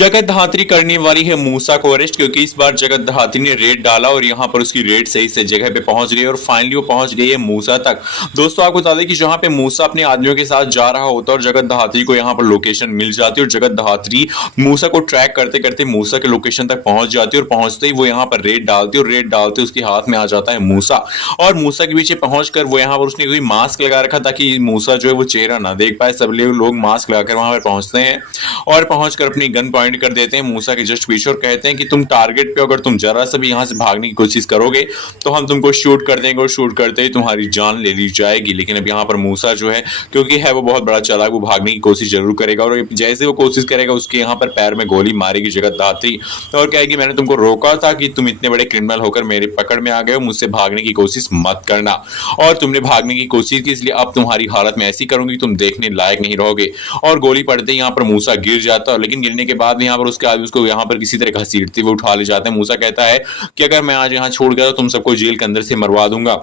जगत धात्री करने वाली है मूसा को अरेस्ट, क्योंकि इस बार जगत धात्री ने रेड डाला और यहाँ पर उसकी रेड सही से जगह पे पहुंच गई और फाइनली वो पहुंच गई है मूसा तक। दोस्तों आपको बता दें कि जहाँ पे मूसा अपने आदमियों के साथ जा रहा होता है और जगत धात्री को यहाँ पर लोकेशन मिल जाती है और जगत धात्री मूसा को ट्रैक करते करते मूसा के लोकेशन तक पहुंच जाती है और पहुंचते ही वो यहाँ पर रेड डालती है और रेड डालते उसके हाथ में आ जाता है मूसा। और मूसा के पीछे पहुंचकर वो यहाँ पर उसने कोई मास्क लगा रखा ताकि मूसा जो है वो चेहरा ना देख पाए। सब लोग मास्क लगाकर वहां पर पहुंचते हैं और पहुंचकर अपनी गन पॉइंट कर देते हैं मूसा के जस्ट पीछे और कहते हैं कि तुम टारगेट पे, अगर तुम जरा सा भी यहाँ से भागने की कोशिश करोगे तो हम तुमको शूट कर देंगे और शूट करते ही तुम्हारी जान ले ली जाएगी। लेकिन अब यहाँ पर मूसा जो है, क्योंकि है वो बहुत बड़ा चालाक, वो भागने की कोशिश जरूर करेगा और जैसे वो कोशिश करेगा उसके यहाँ पर पैर में गोली मारेगी जगत धात्री और कहेगी मैंने तुमको रोका था कि तुम इतने बड़े क्रिमिनल होकर मेरे पकड़ में आ गए हो, मुझसे भागने की कोशिश मत करना। और तुमने भागने की कोशिश की, इसलिए अब तुम्हारी हालत में ऐसी करूंगी तुम देखने लायक नहीं रहोगे। और गोली पड़ते ही यहाँ पर मूसा गिर जाता है, लेकिन गिरने के बाद यहाँ पर उसके आदमी उसको यहाँ पर किसी तरह घसीटते हुए उठा ले जाते हैं। मूसा कहता है कि अगर मैं आज यहाँ छोड़ गया तो तुम सबको जेल के अंदर से मरवा दूंगा।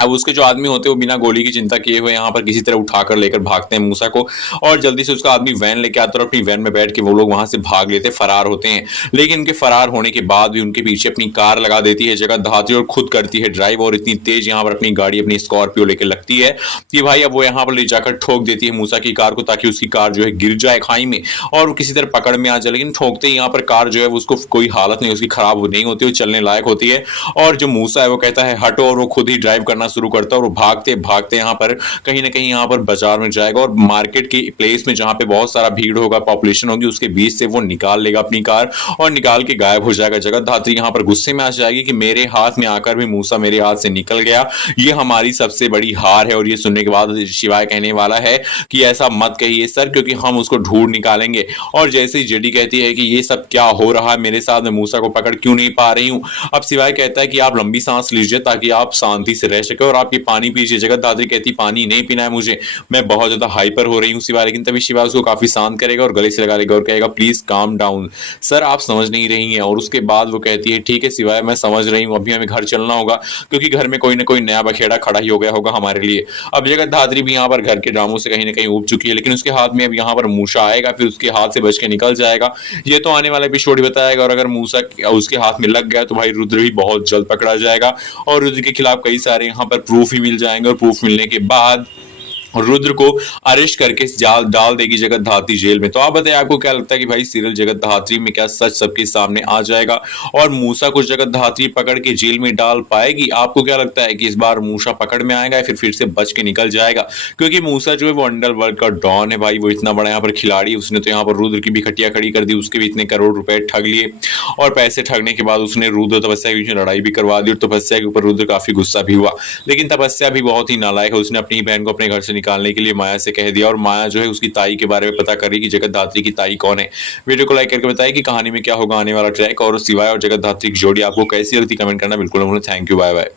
अब उसके जो आदमी होते हैं वो बिना गोली की चिंता किए हुए यहाँ पर किसी तरह उठाकर लेकर भागते हैं मूसा को और जल्दी से उसका आदमी वैन लेके आता है और अपनी वैन में बैठ के वो लोग वहां से भाग लेते फरार होते हैं। लेकिन उनके फरार होने के बाद भी उनके पीछे अपनी कार लगा देती है जगत धात्री और खुद करती है ड्राइव और इतनी तेज यहाँ पर अपनी गाड़ी अपनी स्कॉर्पियो लेकर लगती है कि भाई अब वो यहाँ पर ले जाकर ठोक देती है मूसा की कार को ताकि उसकी कार जो है गिर जाए खाई में और वो किसी तरह पकड़ में आ जाए। लेकिन ठोकते ही यहाँ पर कार जो है उसको कोई हालत नहीं उसकी खराब नहीं होती, वो चलने लायक होती है और जो मूसा है वो कहता है हटो और वो खुद ही ड्राइव करना शुरू करता है और भागते भागते यहाँ पर कहीं ना कहीं यहाँ पर बाजार में जाएगा और मार्केट की प्लेस में जहाँ पे बहुत सारा भीड़ होगा, पॉपुलेशन होगी, उसके बीच से वो निकाल लेगा अपनी कार और निकाल के गायब हो जाएगा। जगत धात्री यहाँ पर गुस्से में आ जाएगी कि मेरे हाथ में आकर भी मूसा मेरे हाथ से निकल गया, ये हमारी सबसे बड़ी हार है। और ये सुनने के बाद शिवाय कहने वाला है कि ऐसा मत कहिए सर, क्योंकि हम उसको ढूंढ निकालेंगे। और जैसे ही जेडी कहती है कि ये सब क्या हो रहा है मेरे साथ, मैं मूसा को पकड़ क्यों नहीं पा रही हूँ। अब शिवाय कहता है कि आप लंबी सांस लीजिए ताकि आप शांति से रह सके और आप ये पानी पीजिए। जगत धात्री कहती पानी नहीं पीना है मुझे, मैं बहुत ज्यादा हाइपर हो रही हूँ शिवा। लेकिन तभी शिवा उसको काफी शांत करेगा और गले से लगा लेगा और कहेगा प्लीज काम डाउन सर, आप समझ नहीं रही हैं। और उसके बाद वो कहती है ठीक है शिवाय मैं समझ रही हूँ, अभी हमें घर चलना होगा क्योंकि घर में कोई ना कोई नया बखेड़ा खड़ा ही हो गया होगा हमारे लिए। अब जगत धात्री भी यहाँ पर घर के ड्रामों से कहीं ना कहीं उब चुकी है, लेकिन उसके हाथ में अब यहाँ पर मूसा आएगा, फिर उसके हाथ से बच के निकल जाएगा। ये तो आने वाला एपिसोड बताएगा। और अगर मूसा उसके हाथ में लग गया तो भाई रुद्र भी बहुत जल्द पकड़ा जाएगा और रुद्र के खिलाफ कई सारे यहाँ पर प्रूफ ही मिल जाएंगे और प्रूफ मिलने के बाद रुद्र को अरेस्ट करके डाल देगी जगत धात्री जेल में। तो आप बताइए आपको क्या लगता है कि भाई सीरियल जगत धात्री में क्या सच सबके सामने आ जाएगा और मूसा को जगत धात्री पकड़ के जेल में डाल पाएगी? आपको क्या लगता है कि इस बार मूसा पकड़ में आएगा या फिर से बच के निकल जाएगा? क्योंकि मूसा जो है वो अंडरवर्ल्ड का डॉन है भाई, वो इतना बड़ा यहाँ पर खिलाड़ी, उसने तो यहाँ पर रुद्र की भी खटिया खड़ी कर दी, उसके भी इतने करोड़ रुपए ठग लिए और पैसे ठगने के बाद उसने रुद्र तपस्या के बीच में लड़ाई भी करवा दी और तपस्या के ऊपर रुद्र काफी गुस्सा भी हुआ। लेकिन तपस्या भी बहुत ही नालायक है, उसने अपनी बहन को अपने घर से निकालने के लिए माया से कह दिया और माया जो है उसकी ताई के बारे में पता कर रही कि जगत धात्री की ताई कौन है। वीडियो को लाइक करके बताइए कि कहानी में क्या होगा आने वाला ट्रैक और शिवाय और जगत धात्री की जोड़ी आपको कैसी लगती, कमेंट करना बिल्कुल। Thank you, bye bye.